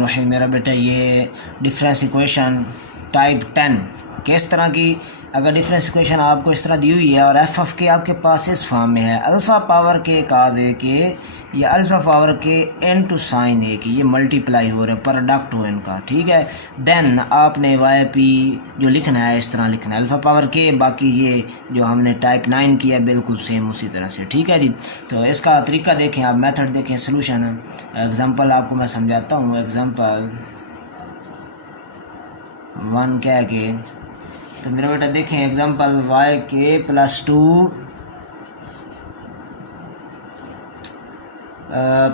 रहीम। मेरा बेटा ये डिफरेंस इक्वेशन टाइप 10 किस तरह की, अगर डिफरेंस इक्वेशन आपको इस तरह दी हुई है और एफ ऑफ के आपके पास इस फॉर्म में है, अल्फ़ा पावर के काज ए के या अल्फ़ा पावर के एन टू साइन ए की, ये मल्टीप्लाई हो रहे प्रोडक्ट हो इनका, ठीक है। देन आपने वाई पी जो लिखना है इस तरह लिखना है, अल्फ़ा पावर के, बाकी ये जो हमने टाइप 9 किया बिल्कुल सेम उसी तरह से, ठीक है जी। तो इसका तरीका देखें आप, मेथड देखें, सलूशन एग्जांपल आपको मैं समझाता हूँ। एग्जांपल 1 कह के, तो मेरा बेटा देखें एग्जांपल वाई के प्लस 2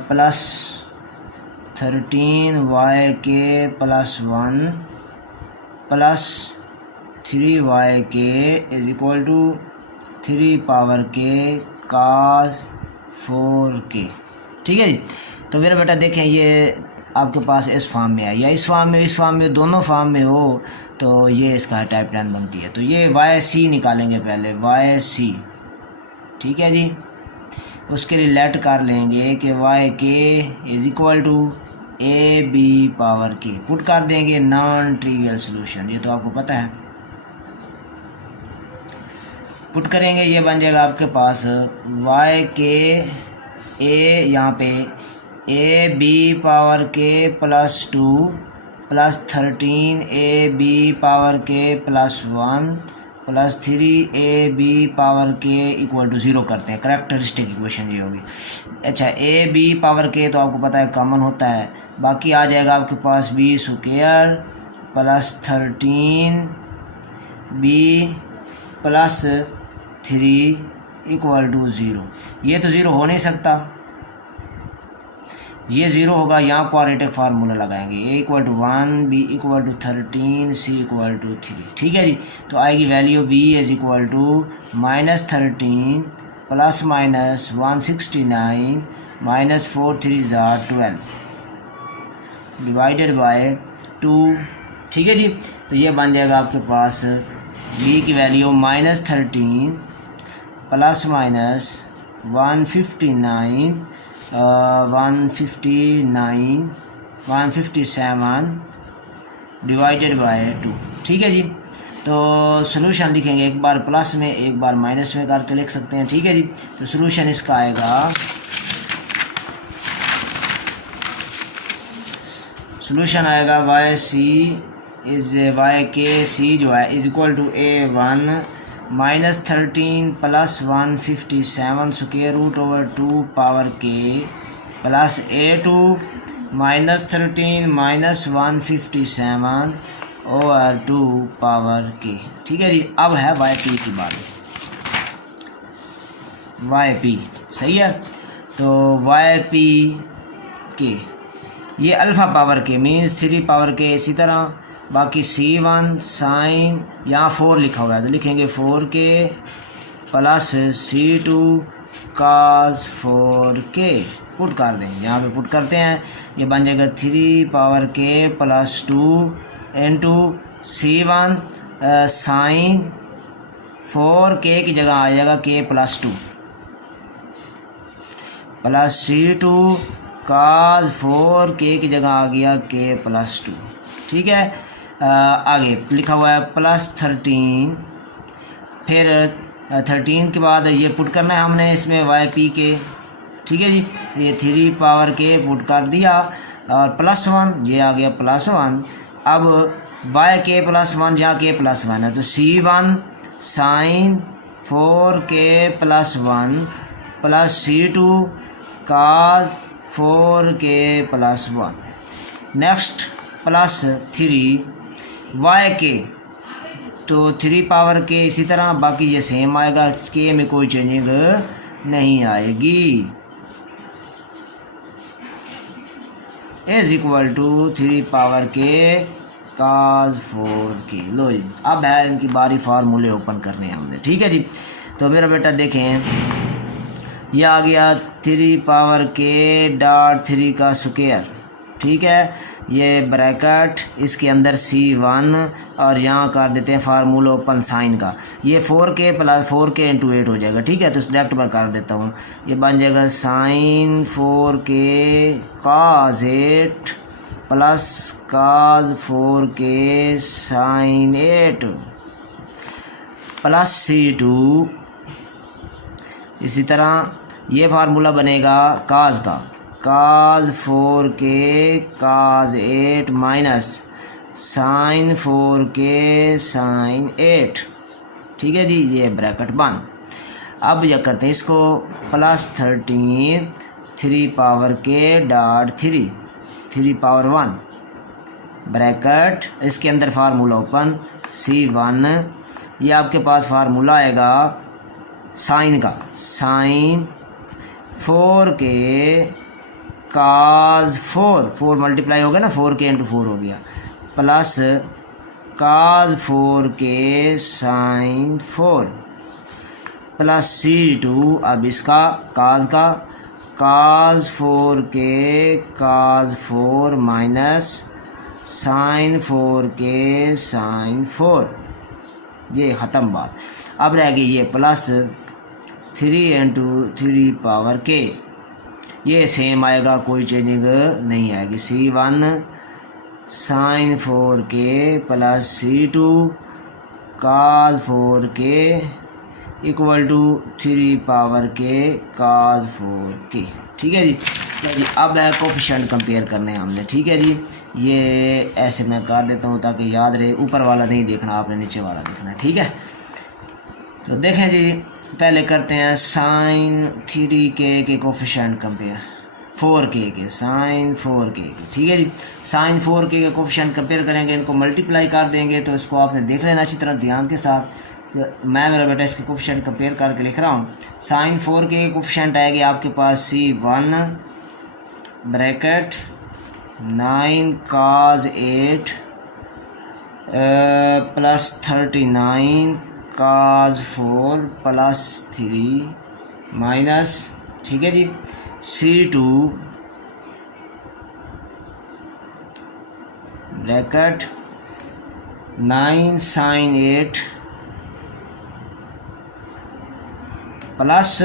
प्लस 13 वाई के plus 1 plus 3 Y K is equal to 3 power के कास 4 के, ठीक है जी। तो मेरा बेटा देखें ये आपके पास इस फॉर्म में है या इस फॉर्म में दोनों फॉर्म में हो तो ये इसका टाइप 10 बनती है। तो ये वाई सी निकालेंगे पहले, वाई सी, ठीक है जी। उसके लिए लेट कर लेंगे कि Y K is equal to A B power K, put कर देंगे नॉन ट्रिवियल सोल्यूशन, ये तो आपको पता है। पुट करेंगे ये बन जाएगा आपके पास वाई के ए, यहाँ पे A B power K plus 2 plus 13 A B power K plus 1 plus 3 A B power K equal to 0 करते हैं। करैक्टरिस्टिक इक्वेशन ये होगी। अच्छा, ए बी पावर के तो आपको पता है कॉमन होता है, बाकी आ जाएगा आपके पास B square plus 13 B plus 3 equal to 0। ये तो 0 हो नहीं सकता, ये 0 होगा, यहाँ क्वाड्रेटिक फार्मूला लगाएंगे, A equal to 1 B equal to 13 C equal to 3, ठीक है जी। तो आएगी value B is equal to -13 plus minus 169 minus 4 3 12 divided by 2, ठीक है जी। तो ये बन जाएगा आपके पास बी की value -13 plus minus 157 divided by 2, ठीक है जी। तो सॉल्यूशन लिखेंगे, एक बार प्लस में एक बार माइनस में करके लिख सकते हैं, ठीक है जी। तो सॉल्यूशन इसका आएगा, सॉल्यूशन आएगा वाई सी इज वाई के सी जो है is equal to A1 -13 plus 157 square root over 2 power K plus A2 -13 minus 157 over 2 power K, ठीक है जी। अब है वाई पी की बात, वाई पी सही है। तो वाई पी के ये अल्फ़ा पावर के मीन्स 3 पावर के, इसी तरह बाकी C1 साइन, यहाँ 4 लिखा हुआ है तो लिखेंगे 4 के प्लस C2 कास 4 के, पुट कर देंगे, यहाँ पे पुट करते हैं, ये बन जाएगा 3 power K plus 2 into C1 sign 4 के की जगह आ जाएगा के प्लस 2 प्लस C2 कास 4 के की जगह आ गया के प्लस 2, ठीक है। आगे लिखा हुआ है प्लस 13, फिर 13 के बाद ये पुट करना है हमने इसमें वाई पी के, ठीक है जी। ये 3 पावर के पुट कर दिया और प्लस 1 ये आ गया प्लस 1। अब वाई के प्लस 1 जहाँ के प्लस 1 है तो C1 साइन 4 के प्लस 1 प्लस C2 कास 4 के प्लस 1, नेक्स्ट प्लस 3 वाई के, तो 3 पावर के इसी तरह बाकी ये सेम आएगा, के में कोई चेंजिंग नहीं आएगी, इज इक्वल टू 3 पावर के कास 4 के। लो जी, अब है इनकी बारी फार्मूले ओपन करने हैं हमने, ठीक है जी। तो मेरा बेटा देखें यह आ गया 3 पावर के डॉट 3 का स्क्वायर ठीक है, ये ब्रैकेट इसके अंदर C1 और यहाँ कर देते हैं फार्मूला ओपन साइन का, ये 4k प्लस 4k इंटू 8 हो जाएगा। ठीक है, तो डायरेक्ट मैं कर देता हूँ, ये बन जाएगा sine 4k cos 8 plus cos 4k sine 8 plus C2। इसी तरह ये फार्मूला बनेगा cos का, cos 4k cos 8 minus sine 4k sine 8। ठीक है जी, ये ब्रैकेट बंद। अब यह करते हैं इसको, plus 13 3 power k dot 3 power 1 bracket, इसके अंदर फार्मूला ओपन C1, ये आपके पास फार्मूला आएगा साइन का, साइन 4k cos 4 मल्टीप्लाई हो गया ना, 4k इंटू 4 हो गया, plus cos 4k sine 4 plus C2। अब इसका cos का, cos 4k cos 4 minus sine 4k sine 4, ये ख़त्म बात। अब रह गई ये प्लस 3 इंटू 3 पावर k, ये सेम आएगा, कोई चेंजिंग नहीं आएगी। C1 sine 4k plus C2 cos 4k equal to 3 power k cos 4k। ठीक है जी, अब है कोफिशिएंट कंपेयर करने हैं हमने। ठीक है जी, ये ऐसे मैं कर देता हूँ ताकि याद रहे, ऊपर वाला नहीं देखना आपने, नीचे वाला देखना है। ठीक है, तो देखें जी, पहले करते हैं साइन 3k के कोफिशिएंट कंपेयर 4k के, साइन 4k के। ठीक है जी, साइन 4k के कोफिशिएंट कंपेयर करेंगे, इनको मल्टीप्लाई कर देंगे। तो इसको आपने देख लेना अच्छी तरह ध्यान के साथ। मैं मेरा बेटा इसके कोफिशिएंट कंपेयर करके लिख रहा हूँ। साइन 4k के कोफिशिएंट आएगी आपके पास C1 bracket 9 cos 8 plus 39 cos 4 plus 3 minus, ठीक है जी, C2 bracket 9 sin 8 plus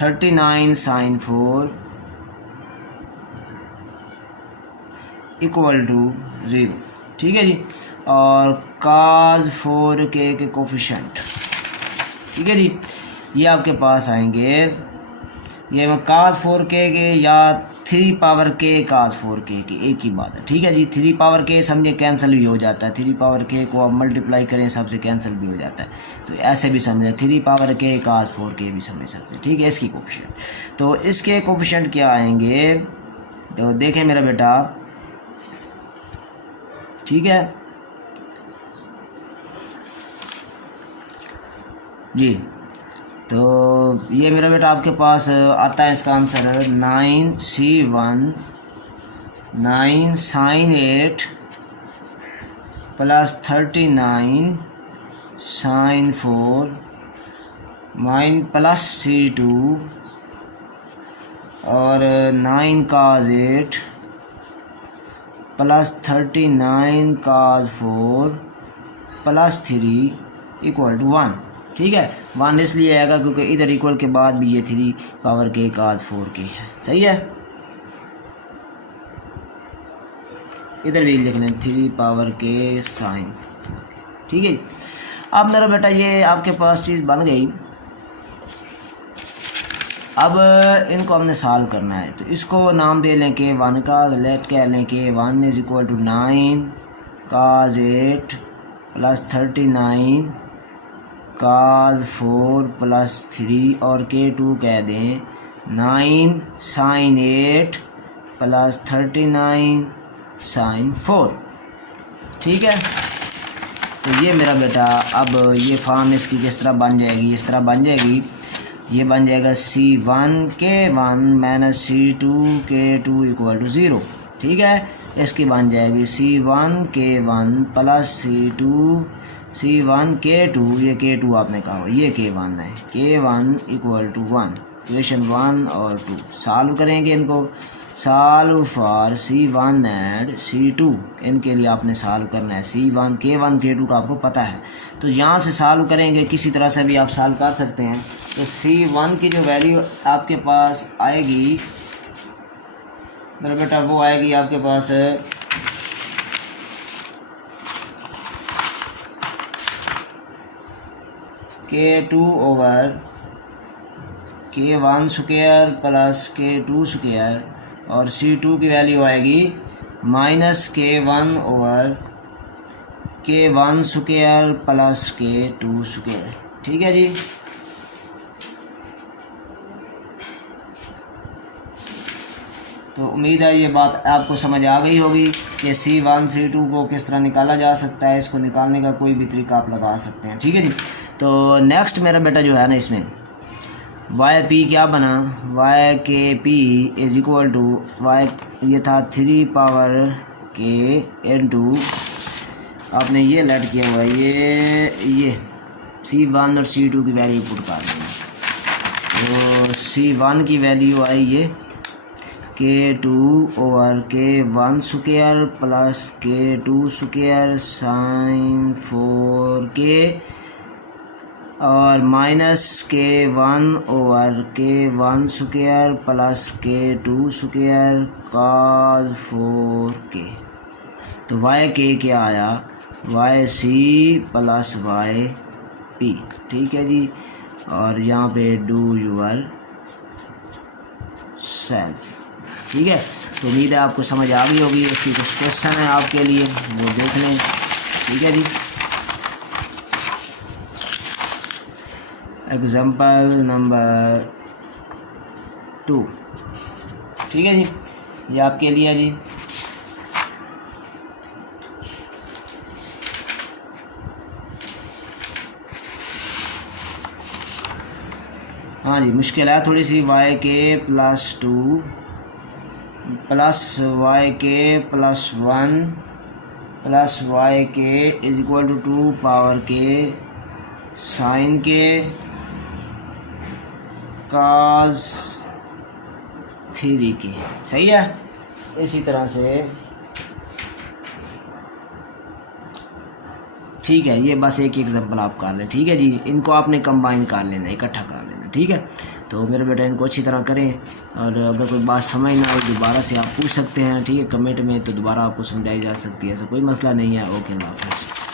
39 sin 4 equal to 0। ठीक है जी, और cos 4k के कोफिशिएंट, ठीक है जी, ये आपके पास आएंगे, ये मैं cos 4k के या 3 पावर k cos 4k की एक ही बात है। ठीक है जी, 3 पावर k समझे कैंसिल भी हो जाता है, 3 पावर k को आप मल्टीप्लाई करें सबसे कैंसिल भी हो जाता है, तो ऐसे भी समझें 3 पावर k cos 4k भी समझ सकते हैं। ठीक है, इसकी कोफिशिएंट, तो इसके कोफिशिएंट क्या आएंगे, तो देखें मेरा बेटा। ठीक है जी, तो ये मेरा बेटा आपके पास आता है इसका answer 9C1 9 sin 8 plus 39 sin 4 माइन प्लस C2 और 9 cos 8 plus 39 cos 4 plus 3 equal to 1। ठीक है, 1 इसलिए आएगा क्योंकि इधर इक्वल के बाद भी ये 3 पावर k cos 4k है। सही है, इधर भी लिख लें 3 पावर k साइन 4k। ठीक है, अब मेरा बेटा ये आपके पास चीज़ बन गई। अब इनको हमने सॉल्व करना है, तो इसको नाम दे लें k1 का, लेट कह लें k1 is equal to 9 cos 8 plus 39 cos 4 plus 3 और k2 कह दें 9 sin 8 प्लस 39 sin 4। ठीक है, तो ये मेरा बेटा अब ये फॉर्म इसकी किस तरह बन जाएगी, इस तरह बन जाएगी, ये बन जाएगा C1 K1 minus C2 K2 equal to 0। ठीक है, इसकी बन जाएगी C1 K1 plus C1 K2, ये K2 आपने कहा ये K1 है, K1 इक्वल टू 1, इक्वेशन 1 और 2 सॉल्व करेंगे इनको। Solve for C1 and C2, इनके लिए आपने सॉल्व करना है। C1 K1 K2 का आपको पता है, तो यहाँ से सॉल्व करेंगे, किसी तरह से भी आप सॉल्व कर सकते हैं। तो C1 की जो वैल्यू आपके पास आएगी मेरा बेटा, वो आएगी आपके पास K2 over K1 square plus K2 square, और C2 की वैल्यू आएगी minus K1 over K1 square plus K2 square. ठीक है जी। तो उम्मीद है ये बात आपको समझ आ गई होगी कि C1 C2 को किस तरह निकाला जा सकता है। इसको निकालने का कोई भी तरीका आप लगा सकते हैं। ठीक है जी। तो नेक्स्ट मेरा बेटा जो है ना, इसमें वाई पी क्या बना, वाई के P is equal to Y, ये था 3 पावर के इंटू, आपने ये लेट किया हुआ है, ये C1 और C2 की वैल्यू पुट कर देना। तो C1 की वैल्यू आई ये K2 over K1 square plus K2 square sine 4K, और minus K1 over K1 square plus K2 square cos 4K। तो वाई के क्या आया, Y C plus Y P. ठीक है जी। और यहाँ पे डू यूर सेल्फ। ठीक है। तो उम्मीद है आपको समझ आ गई होगी। इसकी कुछ क्वेश्चन है आपके लिए, वो देख लें। ठीक है जी। Example number 2। ठीक है जी, ये आपके लिए है जी। हाँ जी, मुश्किल है थोड़ी सी। वाई के प्लस 2 प्लस वाई के plus 1 plus Y K is equal to 2 power के साइन के काज 3 के। सही है। इसी तरह से ठीक है, ये बस एक एग्जांपल आप कर लें। ठीक है जी। इनको आपने कंबाइन कर लेना, इकट्ठा कर लेना। ठीक है। तो मेरे बेटा इनको अच्छी तरह करें, और अगर कोई बात समझ ना आए दोबारा से आप पूछ सकते हैं। ठीक है, कमेंट में, तो दोबारा आपको समझाई जा सकती है, ऐसा कोई मसला नहीं है। ओके, अल्लाह हाफ़िज़।